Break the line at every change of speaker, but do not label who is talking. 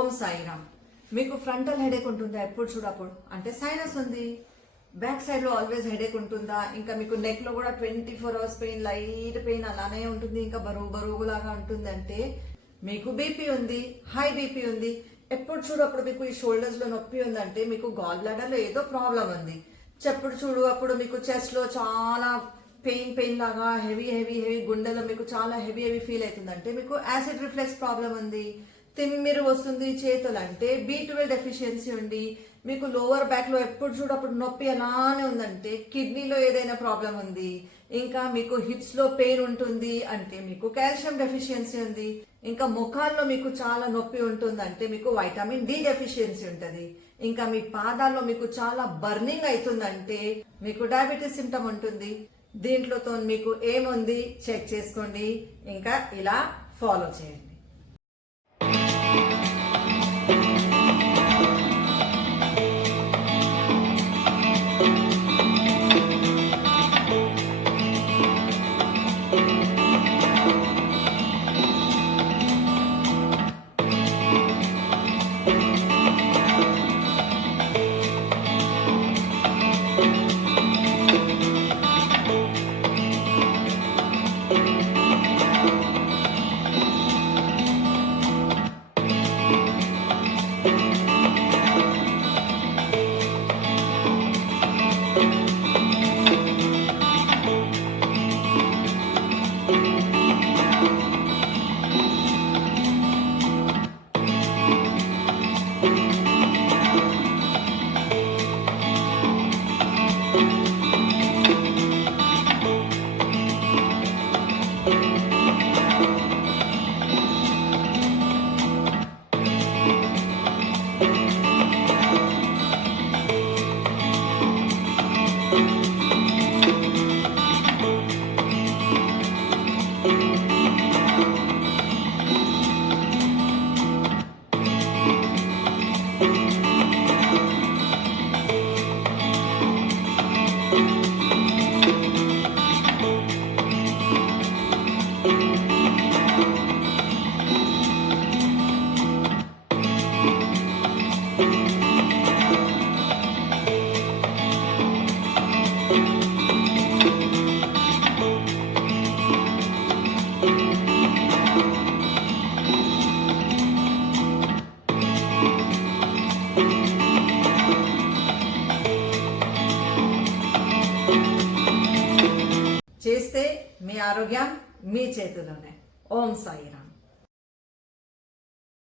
ఓం సాయిరామ్. మీకు frontal headache ఉంటుందా ఎప్పుడు చూడప్పుడు? అంటే సైనస్ ఉంది. బ్యాక్ సైడ్లో ఆల్వేస్ హెడేక్ ఉంటుందా? ఇంకా మీకు నెక్లో కూడా twenty four hours pain light pain అలానే ఉంటుంది. ఇంకా బరువు బరువు లాగా ఉంటుంది అంటే మీకు బీపీ ఉంది హై బీపీ ఉంది. ఎప్పుడు చూడప్పుడు మీకు ఈ షోల్డర్స్లో నొప్పి ఉందంటే మీకు గాల్ బ్లాడర్ ఏదో ప్రాబ్లం ఉంది. చెప్పుడు చూడు అప్పుడు మీకు చెస్ట్లో చాలా పెయిన్ పెయిన్ లాగా హెవీ హెవీ హెవీ గుండెలో మీకు చాలా హెవీ హెవీ ఫీల్ అవుతుందంటే మీకు యాసిడ్ రిఫ్లెక్స్ ప్రాబ్లం ఉంది. తిమ్మిరి వస్తుంది చేతులు అంటే బీ ట్వెల్వ్ డెఫిషియన్సీ ఉండి మీకు లోవర్ బ్యాక్లో ఎప్పుడు చూడప్పుడు నొప్పి అలానే ఉందంటే కిడ్నీలో ఏదైనా ప్రాబ్లం ఉంది ఇంకా మీకు హిప్స్లో పెయిన్ ఉంటుంది అంటే మీకు కాల్షియం డెఫిషియన్సీ ఉంది ఇంకా ముఖాల్లో మీకు చాలా నొప్పి ఉంటుందంటే మీకు వైటమిన్ డి డెఫిషియన్సీ ఉంటుంది ఇంకా మీ పాదాల్లో మీకు చాలా బర్నింగ్ అవుతుందంటే మీకు డయాబెటీస్ సిమ్టమ్ ఉంటుంది. దీంట్లోతో మీకు ఏముంది? చెక్ చేసుకోండి. ఇంకా ఇలా ఫాలో చేయండి. Thank you. Thank you. చేస్తే మీ ఆరోగ్యం మీ చేతిలోనే. ఓం సాయిరామ్.